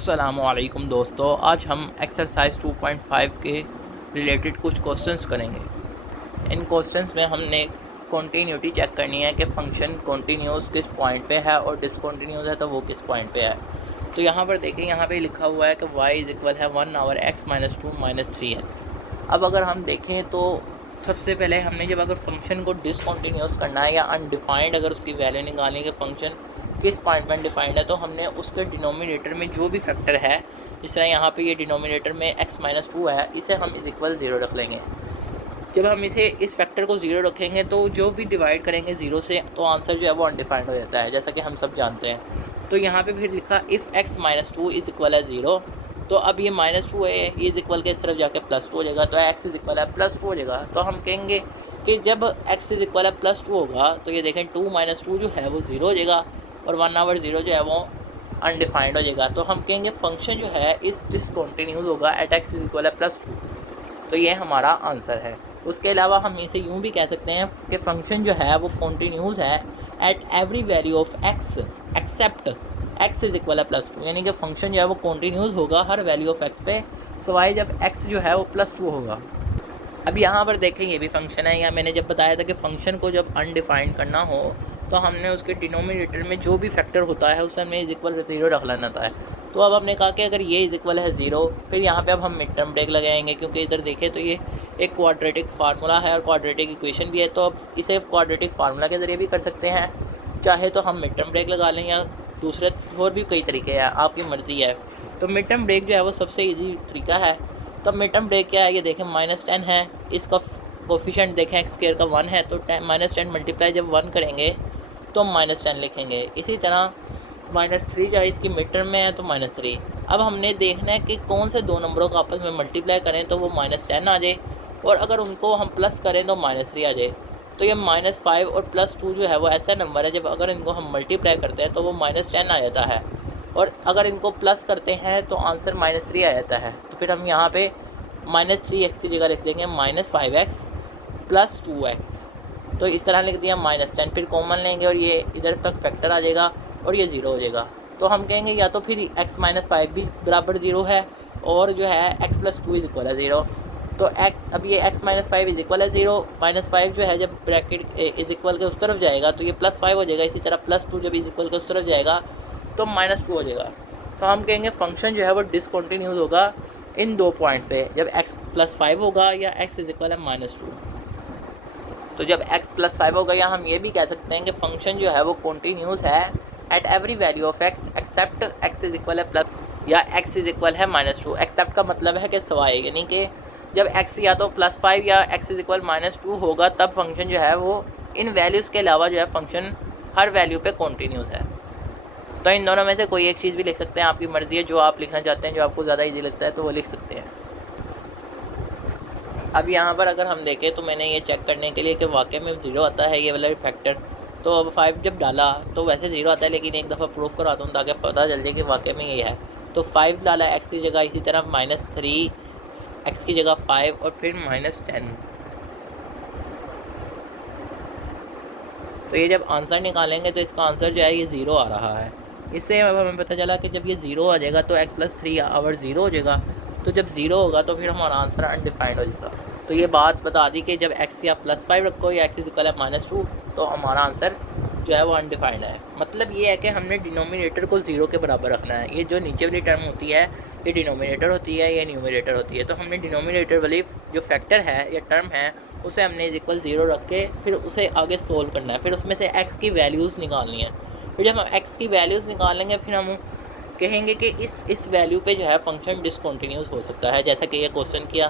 अस्सलामुअलैकुम दोस्तों, आज हम एक्सरसाइज 2.5 के रिलेटेड कुछ क्वेश्चंस करेंगे। इन क्वेश्चंस में हमने कॉन्टीन्यूटी चेक करनी है कि फ़ंक्शन कॉन्टीन्यूस किस पॉइंट पे है और डिसकॉन्टीन्यूस है तो वो किस पॉइंट पे है। तो यहाँ पर देखें, यहाँ पे लिखा हुआ है कि y इज़ इक्वल है 1/x-2 - 3x। अब अगर हम देखें तो सबसे पहले हमने जब अगर फंक्शन को डिसकॉन्टीन्यूस करना है या अनडिफाइंड अगर उसकी वैल्यू निकालनी है कि फ़ंक्शन किस पॉइंट में डिफाइंड है, तो हमने उसके डिनोमिनेटर में जो भी फैक्टर है, जिस तरह यहाँ पे ये डिनोमिनेटर में x-2 है, इसे हम इज इक्वल 0 रख लेंगे। जब हम इसे इस फैक्टर को 0 रखेंगे तो जो भी डिवाइड करेंगे 0 से तो आंसर जो है वो अनडिफाइंड हो जाता है, जैसा कि हम सब जानते हैं। तो यहाँ पे फिर लिखा इफ़ x-2 इज़ इक्वल है 0, तो अब ये -2 है, ये इज़ इक्वल के इस तरफ जाके +2 हो जाएगा, तो x इज़ इक्वल है +2 हो जाएगा। तो हम कहेंगे कि जब x इज़ इक्वल है +2 होगा तो ये देखें 2 - 2 जो है वो 0 हो जाएगा और 1/0 जो है वो अनडिफाइंड हो जाएगा। तो हम कहेंगे फंक्शन जो है इस डिसकॉन्टीन्यूस होगा एट x इज़ इक्वल है +2। तो ये हमारा आंसर है। उसके अलावा हम इसे यूँ भी कह सकते हैं कि फ़ंक्शन जो है वो कॉन्टीन्यूस है at every value of x except x is equal है +2, यानी कि फ़ंक्शन जो है वो कॉन्टीन्यूस होगा हर वैल्यू ऑफ x पे, सिवाय जब x जो है वो +2 होगा। अब यहाँ पर देखें, ये भी फंक्शन है। या मैंने जब बताया था कि फ़ंक्शन को जब अनडिफाइंड करना हो तो हमने उसके डिनोमिनेटर में जो भी फैक्टर होता है उसे हमने इज़ इक्वल 0 रख लेना था। तो अब हमने कहा कि अगर ये इज़ इक्वल है 0, फिर यहाँ पे अब हम मिड टर्म ब्रेक लगाएंगे, क्योंकि इधर देखें तो ये एक क्वाड्रेटिक फार्मूला है और क्वाड्रेटिक इक्वेशन भी है। तो अब इसे क्वाड्रेटिक फार्मूला के ज़रिए भी कर सकते हैं, चाहे तो हम मिड टर्म ब्रेक लगा लें, या दूसरे और भी कई तरीके हैं, आपकी मर्ज़ी है। तो मिड टर्म ब्रेक जो है वो सबसे ईजी तरीका है। तो मिड टर्म ब्रेक क्या है, ये देखें -10 है, इसका कोफिशिएंट देखें x² का 1 है, तो -10 मल्टीप्लाई जब 1 करेंगे तो -10 लिखेंगे। इसी तरह -3 जो इसकी मिड टर्म में है तो -3। अब हमने देखना है कि कौन से दो नंबरों को आपस में मल्टीप्लाई करें तो वो -10 आ जाए, और अगर उनको हम प्लस करें तो -3 आ जाए। तो ये -5 और +2 जो है वो ऐसा नंबर है जब अगर इनको हम मल्टीप्लाई करते हैं तो वो -10 आ जाता है, और अगर इनको प्लस करते हैं तो आंसर -3 आ जाता है। तो फिर हम यहाँ पे -3x की जगह लिख देंगे -5x + 2x। तो इस तरह लिख दिया -10, फिर कॉमन लेंगे और ये इधर तक फैक्टर आ जाएगा और ये 0 हो जाएगा। तो हम कहेंगे या तो फिर x-5 भी बराबर 0 है और जो है x + 2 इज़ इक्वल है 0। तो अब ये x-5 इज़ इक्वल है 0, -5 जो है जब ब्रैकेट इज़ इक्वल के उस तरफ जाएगा तो ये +5 हो जाएगा। इसी तरह +2 जब इज़ इक्वल के उस तरफ जाएगा तो -2 हो जाएगा। तो हम कहेंगे फंक्शन जो है वो डिसकॉन्टीन्यूस होगा इन दो पॉइंट पे, जब x +5 होगा या x इज़ इक्वल है -2। तो जब x +5 होगा, या हम ये भी कह सकते हैं कि फ़ंक्शन जो है वो कॉन्टीन्यूस है at every value of x except x is equal है प्लस या x इज़ इक्वल है -2। एक्सेप्ट का मतलब है कि सिवाय, यानी कि जब x या तो +5 या x इज़ इक्वल -2 होगा तब फंक्शन जो है वो इन वैल्यूज़ के अलावा जो है फंक्शन हर वैल्यू पे कॉन्टीन्यूस है। तो इन दोनों में से कोई एक चीज़ भी लिख सकते हैं, आपकी मर्ज़ी है, जो आप लिखना चाहते हैं, जो आपको ज़्यादा ईजी लगता है तो वो लिख सकते हैं। अब यहाँ पर अगर हम देखें तो मैंने ये चेक करने के लिए कि वाकई में 0 आता है ये वाला फैक्टर, तो अब 5 जब डाला तो वैसे 0 आता है, लेकिन एक दफ़ा प्रूफ कराता हूँ ताकि पता चल जाए कि वाकई में ये है। तो 5 डाला x की जगह, इसी तरह -3 x की जगह 5 और फिर -10। तो ये जब आंसर निकालेंगे तो इसका आंसर जो है ये 0 आ रहा है। इससे अब हमें पता चला कि जब ये 0 आ जाएगा तो x + 3 आवर 0 हो जाएगा। तो जब 0 होगा तो फिर हमारा आंसर अनडिफाइंड हो जाएगा। तो ये बात बता दी कि जब x या +5 रखो या x इज़ इक्वल है -2 तो हमारा आंसर जो है वो अनडिफाइंड है। मतलब ये है कि हमने डिनोमिनेटर को 0 के बराबर रखना है। ये जो नीचे वाली टर्म होती है ये डिनोमिनेटर होती है, ये न्यूमरेटर होती है। तो हमने डिनोमिनेटर वाली जो फैक्टर है या टर्म है उसे हमने इज़ इक्वल 0 रख के फिर उसे आगे सोल्व करना है। फिर उसमें से x की वैल्यूज़ निकालनी है। फिर जब हम x की वैल्यूज़ निकालेंगे फिर हम कहेंगे कि इस वैल्यू पे जो है फंक्शन डिसकॉन्टीन्यूस हो सकता है, जैसा कि ये क्वेश्चन किया।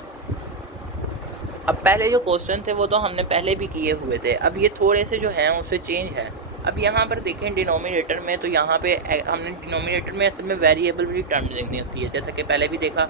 अब पहले जो क्वेश्चन थे वो तो हमने पहले भी किए हुए थे, अब ये थोड़े से जो हैं उससे चेंज है। अब यहाँ पर देखें डिनोमिनेटर में, तो यहाँ पे हमने डिनोमिनेटर में असल में वेरिएबल वाली टर्म देखनी होती है, जैसा कि पहले भी देखा।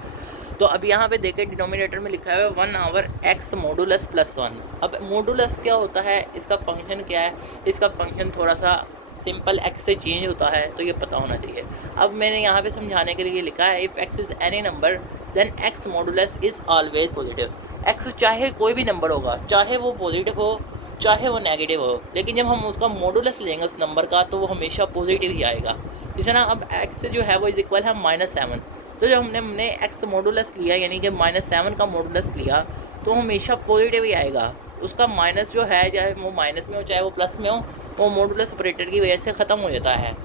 तो अब यहाँ पे देखें डिनोमिनेटर में लिखा है 1/x मॉडुलस +1। अब मॉडुलस क्या होता है, इसका फंक्शन क्या है, इसका फंक्शन थोड़ा सा सिंपल x से चेंज होता है, तो ये पता होना चाहिए। अब मैंने यहाँ पे समझाने के लिए लिखा है if x is any number then x modulus is always positive. x चाहे कोई भी नंबर होगा, चाहे वो पॉजिटिव हो चाहे वो नेगेटिव हो, लेकिन जब हम उसका मॉडुलस लेंगे उस नंबर का तो वो हमेशा पॉजिटिव ही आएगा। इस तरह अब x जो है वो इज इक्वल है -7, तो जब हमने x मॉडुलस लिया यानी कि -7 का मॉडुलस लिया तो हमेशा पॉजिटिव ही आएगा। उसका माइनस जो है चाहे वो माइनस में हो चाहे वो प्लस में हो, वो मॉडुलस ऑपरेटर की वजह से ख़त्म हो जाता है।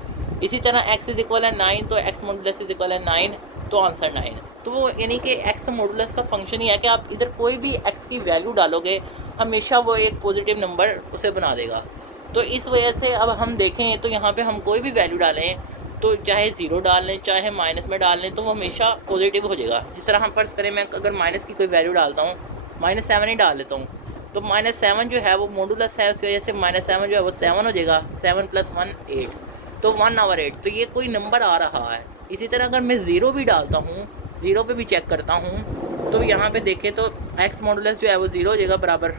इसी तरह x इज इक्वल है 9, तो x मॉडुलस इज इक्वल है 9, तो आंसर 9। तो वो यानी कि x मॉडुलस का फंक्शन ही है कि आप इधर कोई भी x की वैल्यू डालोगे हमेशा वो एक पॉजिटिव नंबर उसे बना देगा। तो इस वजह से अब हम देखें तो यहाँ पे हम कोई भी वैल्यू डालें तो चाहे ज़ीरो डाल लें चाहे माइनस में डाल लें तो वो हमेशा पॉजिटिव हो जाएगा। जिस तरह हम फ़र्ज़ करें मैं अगर माइनस की कोई वैल्यू डालता हूँ, -7 ही डाल लेता हूँ, तो -7 जो है वो मॉडुलस है, उस वजह से -7 जो है वो 7 हो जाएगा। 7 + 1 8, तो 1/8, तो ये कोई नंबर आ रहा है। इसी तरह अगर मैं ज़ीरो भी डालता हूँ, ज़ीरो पे भी चेक करता हूँ, तो यहाँ पे देखें तो x मॉडुलस जो है वो 0 हो जाएगा बराबर,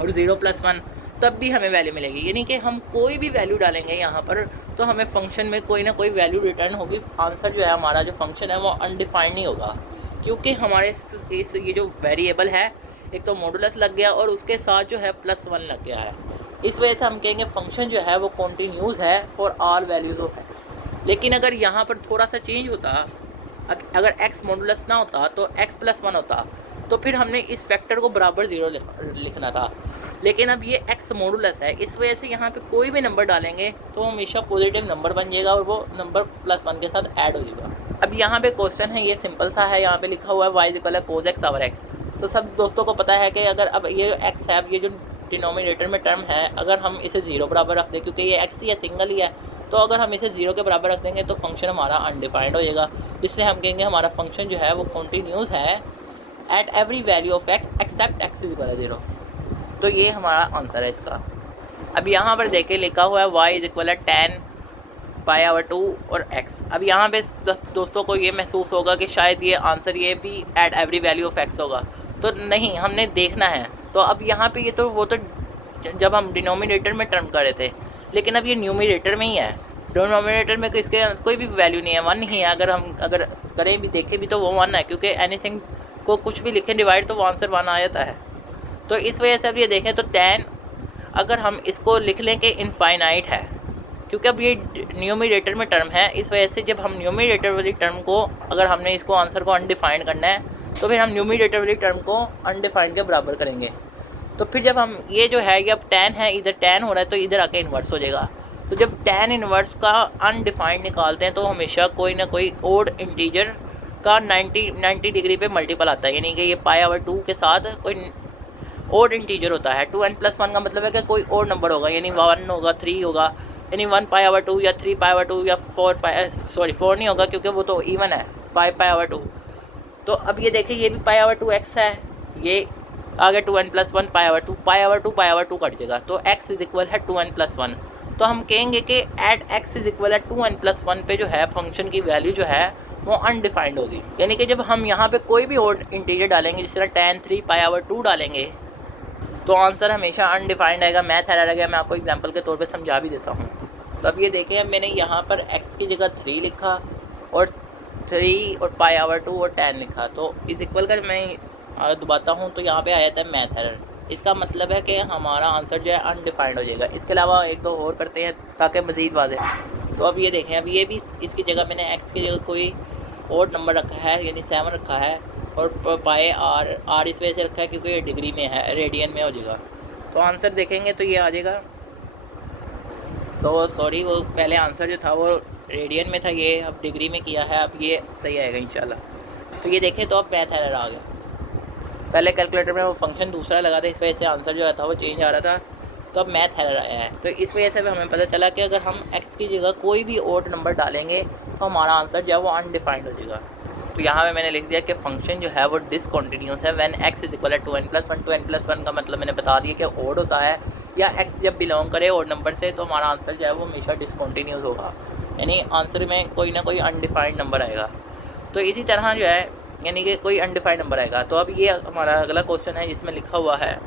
और 0 + 1 तब भी हमें वैल्यू मिलेगी। यानी कि हम कोई भी वैल्यू डालेंगे यहाँ पर तो हमें फंक्शन में कोई ना कोई वैल्यू रिटर्न होगी। आंसर जो है हमारा जो फंक्शन है वो अनडिफाइंड नहीं होगा, क्योंकि हमारे इस ये जो वेरिएबल है एक तो मॉडुलस लग गया और उसके साथ जो है +1 लग गया है। इस वजह से हम कहेंगे फंक्शन जो है वो कॉन्टीन्यूस है for all values of x। लेकिन अगर यहाँ पर थोड़ा सा चेंज होता, अगर x मॉडुलस ना होता तो x + 1 होता, तो फिर हमने इस फैक्टर को बराबर 0 लिखना था। लेकिन अब ये x मॉडुलस है, इस वजह से यहाँ पे कोई भी नंबर डालेंगे तो हमेशा पॉजिटिव नंबर बन जाएगा और वो नंबर +1 के साथ ऐड हो जाएगा। अब यहाँ पे क्वेश्चन है, ये सिंपल सा है, यहाँ पे लिखा हुआ है y = cos x over x। तो सब दोस्तों को पता है कि अगर अब ये जो x है, ये जो डिनोमिनेटर में टर्म है, अगर हम इसे 0 बराबर रख दें, क्योंकि ये x ही है, सिंगल ही है, तो अगर हम इसे 0 के बराबर रख देंगे तो फंक्शन हमारा अनडिफाइंड हो जाएगा। जिससे हम कहेंगे हमारा फंक्शन जो है वो कॉन्टीन्यूस है at every value of x except x = 0। तो ये हमारा आंसर है इसका। अब यहाँ पर देखे लिखा हुआ है y = tan π/2 और x। अब यहाँ पे दोस्तों को ये महसूस होगा कि शायद ये आंसर ये भी eight every value of x होगा, तो नहीं, हमने देखना है। तो अब यहाँ पे ये तो वो तो जब हम डिनोमिनेटर में टर्म कर रहे थे, लेकिन अब ये न्यूमिनेटर में ही है। डिनोमिनेटर में इसके कोई भी वैल्यू नहीं है, 1 ही है। अगर करें भी देखें भी तो वो 1 है, क्योंकि एनीथिंग को कुछ भी लिखें डिवाइड तो वो आंसर 1 आ जाता है। तो इस वजह से अब ये देखें तो tan, अगर हम इसको लिख लें कि इनफाइनाइट है, क्योंकि अब ये न्यूमिनेटर में टर्म है, इस वजह से जब हम न्यूमिनेटर वाली टर्म को, अगर हमने इसको आंसर को अनडिफाइंड करना है तो फिर हम न्यूमिनेटर वाली टर्म को अनडिफाइंड के बराबर करेंगे। तो फिर जब हम ये जो है, ये अब tan है, इधर tan हो रहा है तो इधर आके इन्वर्स हो जाएगा। तो जब tan इन्वर्स का अनडिफाइंड निकालते हैं तो हमेशा कोई ना कोई ओड इंटीजर का 90 डिग्री पे मल्टीपल आता है, यानी कि ये π/2 के साथ कोई ओड इंटीजर होता है। 2n + 1 का मतलब है कि कोई ओड नंबर होगा, यानी 1 होगा, 3 होगा, यानी 1 π/2 या 3 π/2 या 4 नहीं होगा, क्योंकि वो तो इवन है 5 π/2। तो अब ये देखिए ये भी π/2x है, ये आगे 2n + 1 π/2 कट जाएगा, तो x = 2n + 1। तो हम कहेंगे कि एट x = 2n + 1 पे जो है फंक्शन की वैल्यू जो है वो अनडिफाइंड होगी। यानी कि जब हम यहाँ पे कोई भी ओड इंटीजर डालेंगे, जिस तरह tan 3 π/2 डालेंगे, तो आंसर हमेशा अनडिफाइंड आएगा। मैथ एरर आ गया, मैं आपको एग्जांपल के तौर पे समझा भी देता हूँ। तो अब ये देखें, मैंने यहाँ पर x की जगह 3 लिखा और 3 और π/2 और tan लिखा, तो इस इक्वल का मैं दबाता हूँ तो यहाँ पे आ जाता है मैथ एरर। इसका मतलब है कि हमारा आंसर जो है अनडिफाइंड हो जाएगा। इसके अलावा एक दो और करते हैं ताकि मज़ीद वाज़ेह। तो अब ये देखें, अब ये भी इसकी जगह मैंने x की जगह कोई और नंबर रखा है, यानी 7 रखा है, और पाए आर इस वजह से रखा है क्योंकि ये डिग्री में है, रेडियन में हो जाएगा। तो आंसर देखेंगे तो ये आ जाएगा, तो सॉरी वो पहले आंसर जो था वो रेडियन में था, ये अब डिग्री में किया है, अब ये सही आएगा इंशाल्लाह। तो ये देखें तो अब मैथ एरर आ गया। पहले कैलकुलेटर में वो फंक्शन दूसरा लगा था, इस वजह से आंसर जो था वो चेंज आ रहा था, तो अब मैथ एरर आया है। तो इस वजह से भी हमें पता चला कि अगर हम x की जगह कोई भी ओड नंबर डालेंगे तो हमारा आंसर जो है वो अनडिफाइंड हो जाएगा। तो यहाँ पे मैंने लिख दिया कि फंक्शन जो है वो डिसकंटिन्यूस है व्हेन x = 2n + 1। 2n + 1 का मतलब मैंने बता दिया कि ओड होता है, या x जब बिलोंग करे ओड नंबर से तो हमारा आंसर जो है वो हमेशा डिसकंटिन्यूस होगा, यानी आंसर में कोई ना कोई अनडिफाइंड नंबर आएगा। तो इसी तरह जो है यानी कि कोई अनडिफाइंड नंबर आएगा। तो अब ये हमारा अगला क्वेश्चन है, जिसमें लिखा हुआ है,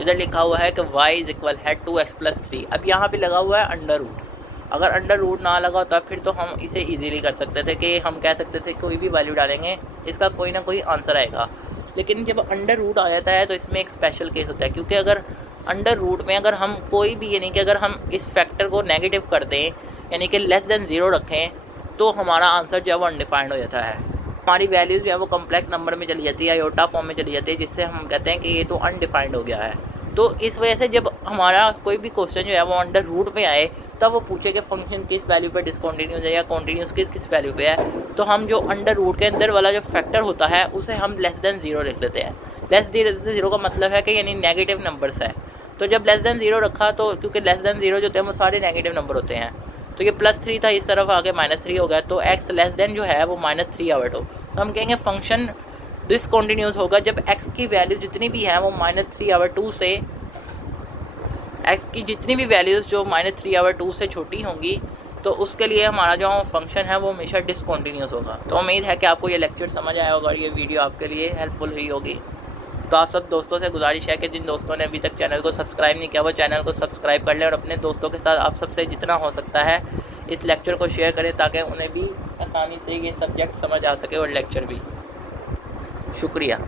इधर लिखा हुआ है कि y = 2x + 3। अब यहाँ पे लगा हुआ है अंडर रूट। अगर अंडर रूट ना लगा होता फिर तो हम इसे इजीली कर सकते थे कि हम कह सकते थे कोई भी वैल्यू डालेंगे इसका कोई ना कोई आंसर आएगा। लेकिन जब अंडर रूट आ जाता है तो इसमें एक स्पेशल केस होता है, क्योंकि अगर अंडर रूट में अगर हम कोई भी, यानी कि अगर हम इस फैक्टर को नेगेटिव कर दें यानी कि लेस देन 0 रखें तो हमारा आंसर जो है वो अनडिफाइंड हो जाता है। हमारी वैल्यूज़ जो है वो कम्प्लेक्स नंबर में चली जाती है, आयोटा फॉर्म में चली जाती है, जिससे हम कहते हैं कि ये तो अनडिफाइंड हो गया है। तो इस वजह से जब हमारा कोई भी क्वेश्चन जो है वो अंडर रूट पे आए तब वो पूछे कि फंक्शन किस वैल्यू पे डिसकंटिन्यूस है या कॉन्टीन्यूस किस वैल्यू पे है, तो हम जो अंडर रूट के अंदर वाला जो फैक्टर होता है उसे हम लेस देन 0 लिख देते हैं। लेस देन 0 का मतलब है कि यानी नेगेटिव नंबर्स है। तो जब लेस देन 0 रखा तो क्योंकि लेस देन 0 जो होते हैं वो सारे नेगेटिव नंबर होते हैं, तो ये +3 था, इस तरफ आके -3 हो गया, तो x लेस देन जो है वो -3 आवर्ट हो, तो हम कहेंगे फंक्शन डिसकंटिन्यूस होगा जब x की वैल्यू जितनी भी है वो -3/2 से x की जितनी भी वैल्यूज़ जो -3/2 से छोटी होंगी तो उसके लिए हमारा जो फंक्शन है वो हमेशा डिसकंटिन्यूस होगा। तो उम्मीद है कि आपको ये लेक्चर समझ आया होगा और ये वीडियो आपके लिए हेल्पफुल हुई होगी। तो आप सब दोस्तों से गुजारिश है कि जिन दोस्तों ने अभी तक चैनल को सब्सक्राइब नहीं किया वो चैनल को सब्सक्राइब कर लें और अपने दोस्तों के साथ आप सबसे जितना हो सकता है इस लेक्चर को शेयर करें ताकि उन्हें भी आसानी से ये सब्जेक्ट समझ आ सके और लेक्चर भी। शुक्रिया।